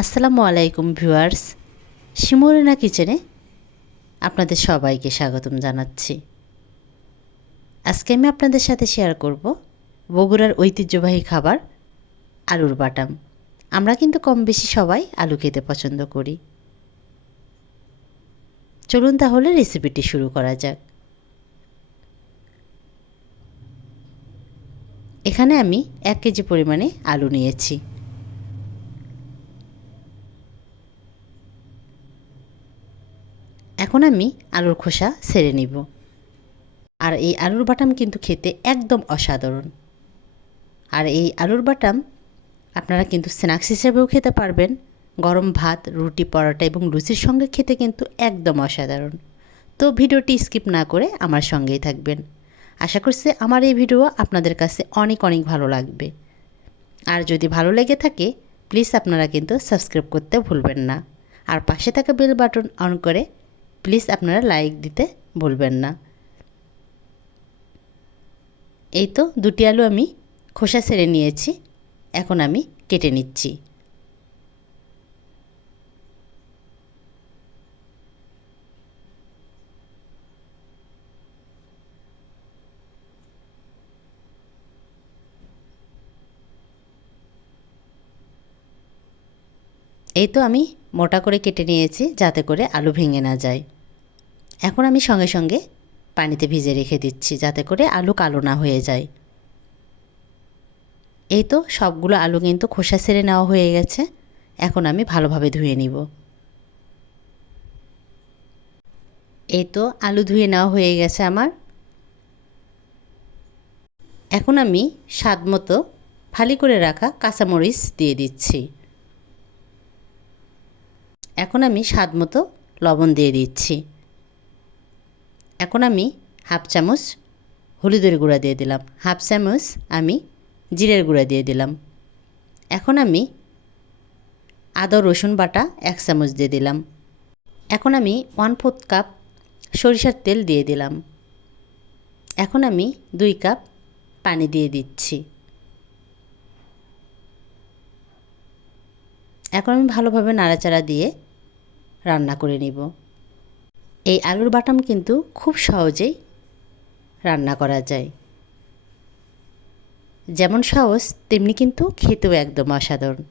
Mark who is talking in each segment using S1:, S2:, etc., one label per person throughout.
S1: আসসালামু আলাইকুম ভিউয়ার্স। শিমরিনা কিচেনে আপনাদের সবাইকে স্বাগতম জানাচ্ছি। আজকে আমি আপনাদের সাথে শেয়ার করব বগুড়ার ঐতিহ্যবাহী খাবার আলুর বাটাম। আমরা কিন্তু কম বেশি সবাই আলু খেতে পছন্দ করি। চলুন তাহলে রেসিপিটি শুরু করা যাক। এখানে আমি এক কেজি পরিমাণে আলু নিয়েছি। এখন আমি আলুর খোসা সেরে নিব। আর এই আলুর বাটাম কিন্তু খেতে একদম অসাধারণ। আর এই আলুর বাটাম আপনারা কিন্তু স্ন্যাক্স হিসেবেও খেতে পারবেন। গরম ভাত, রুটি, পরোটা এবং লুচির সঙ্গে খেতে কিন্তু একদম অসাধারণ। তো ভিডিওটি স্কিপ না করে আমার সঙ্গেই থাকবেন। আশা করছি আমার এই ভিডিও আপনাদের কাছে অনেক অনেক ভালো লাগবে। আর যদি ভালো লেগে থাকে, প্লিজ আপনারা কিন্তু সাবস্ক্রাইব করতে ভুলবেন না। আর পাশে থাকা বেল বাটন অন করে প্লিজ আপনারা লাইক দিতে ভুলবেন না। এই তো দুটি আলু আমি খোসা ছেড়ে নিয়েছি, এখন আমি কেটে নিচ্ছি। এই তো আমি মোটা করে কেটে নিয়েছি, যাতে করে আলু ভেঙে না যায়। এখন আমি সঙ্গে সঙ্গে পানিতে ভিজে রেখে দিচ্ছি যাতে করে আলু কালো না হয়ে যায়। এই তো সবগুলো আলু কিন্তু খোসা ছেড়ে নেওয়া হয়ে গেছে। এখন আমি ভালোভাবে ধুয়ে নিব। এই তো আলু ধুয়ে নেওয়া হয়ে গেছে আমার। এখন আমি স্বাদ মতো ফালি করে রাখা কাঁচামরিচ দিয়ে দিচ্ছি। এখন আমি স্বাদ মতো লবণ দিয়ে দিচ্ছি। এখন আমি হাফ চামচ হলুদের গুঁড়া দিয়ে দিলাম। হাফ চামচ আমি জিরের গুঁড়া দিয়ে দিলাম। এখন আমি আদা, রসুন বাটা এক চামচ দিয়ে দিলাম। এখন আমি ওয়ান ফোর্থ কাপ সরিষার তেল দিয়ে দিলাম। এখন আমি দুই কাপ পানি দিয়ে দিচ্ছি। এখন আমি ভালোভাবে নাড়াচাড়া দিয়ে রান্না করে নিব। এই আলুর বাটাম কিন্তু খুব সহজেই রান্না করা যায়। যেমন সহজ, তেমনি কিন্তু খেতেও একদম অসাধারণ।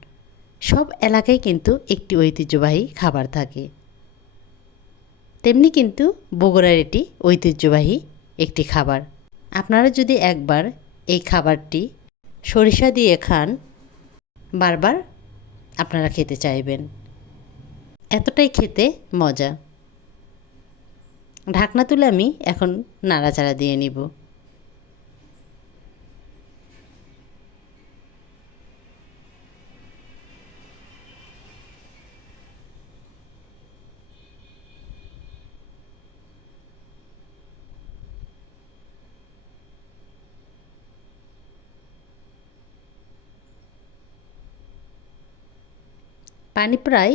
S1: সব এলাকায় কিন্তু একটি ঐতিহ্যবাহী খাবার থাকে। তেমনি কিন্তু বগুড়ার এটি ঐতিহ্যবাহী একটি খাবার। আপনারা যদি একবার এই খাবারটি সরিষা দিয়ে খান, বারবার আপনারা খেতে চাইবেন। এতটাই খেতে মজা। ঢাকনা তুলে আমি এখন নাড়াচাড়া দিয়ে নিব। পানি প্রায়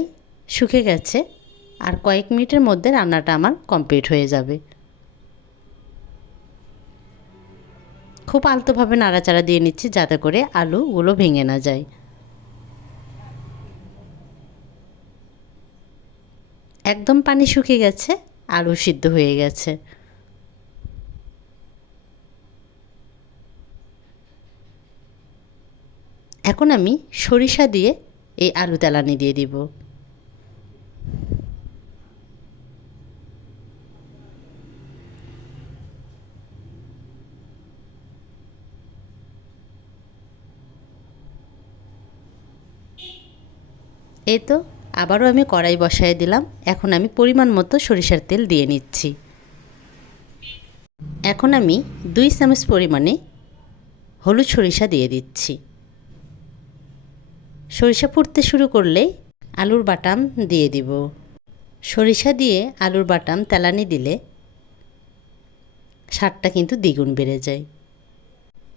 S1: শুকে গেছে। আর কয়েক মিনিটের মধ্যে রান্নাটা আমার কমপ্লিট হয়ে যাবে। খুব আলতোভাবে নাড়াচাড়া দিয়ে নিচ্ছি যাতে করে আলুগুলো ভেঙে না যায়। একদম পানি শুকিয়ে গেছে, আলু সিদ্ধ হয়ে গেছে। এখন আমি সরিষা দিয়ে এই আলু তেলানি দিয়ে দিব। এই তো, আবারও আমি কড়াই বসায় দিলাম। এখন আমি পরিমাণ মতো সরিষার তেল দিয়ে নিচ্ছি। এখন আমি দুই চামচ পরিমাণে হলুদ সরিষা দিয়ে দিচ্ছি। সরিষা ফুটতে শুরু করলে আলুর বাটাম দিয়ে দিব। সরিষা দিয়ে আলুর বাটাম তেলানি দিলে স্বাদটা কিন্তু দ্বিগুণ বেড়ে যায়।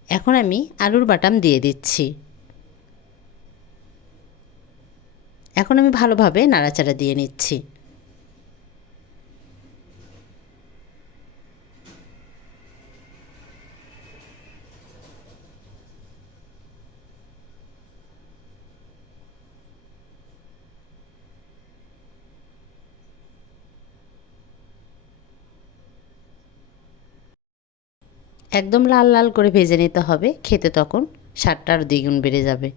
S1: এখন আমি আলুর বাটাম দিয়ে দিচ্ছি। এখন আমি ভালোভাবে নাড়াচাড়া দিয়ে নিচ্ছি। একদম লাল লাল করে ভেজে নিতে হবে, খেতে তখন সারটার দ্বিগুণ বেড়ে যাবে।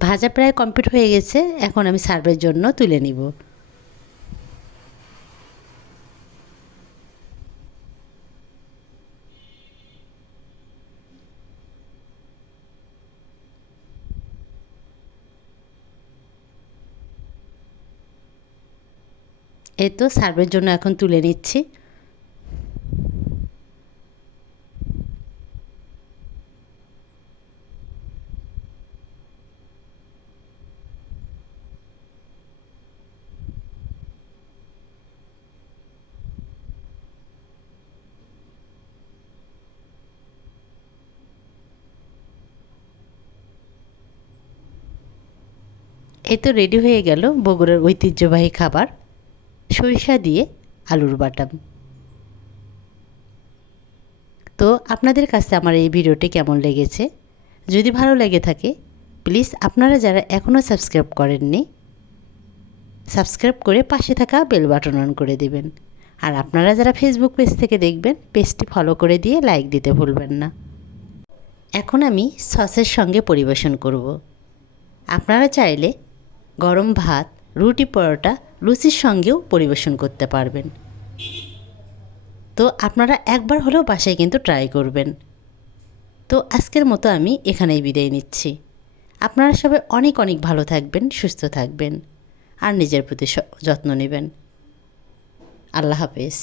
S1: ভাজা প্রায় কমপ্লিট হয়ে গেছে, এখন আমি সার্ভের জন্য তুলে নিব। এই তো সার্ভের জন্য এখন তুলে নিচ্ছি। এই তো রেডি হয়ে গেল বগুড়ার ঐতিহ্যবাহী খাবার, সরিষা দিয়ে আলুর বাটাম তো আপনাদের কাছে আমার এই ভিডিওটি কেমন লেগেছে? যদি ভালো লেগে থাকে প্লিজ আপনারা যারা এখনও সাবস্ক্রাইব করেননি সাবস্ক্রাইব করে পাশে থাকা বেল বাটন অন করে দিবেন। আর আপনারা যারা ফেসবুক পেজ থেকে দেখবেন পেজটি ফলো করে দিয়ে লাইক দিতে ভুলবেন না। এখন আমি সসের সঙ্গে পরিবেশন করব। আপনারা চাইলে গরম ভাত, রুটি পরোটা, লুচির সঙ্গেও পরিবেশন করতে পারবেন। তো আপনারা একবার হলেও বাসায় কিন্তু ট্রাই করবেন। তো আজকের মতো আমি এখানেই বিদায় নিচ্ছি। আপনারা সবাই অনেক অনেক ভালো থাকবেন, সুস্থ থাকবেন, আর নিজের প্রতি যত্ন নেবেন। আল্লাহ হাফেজ।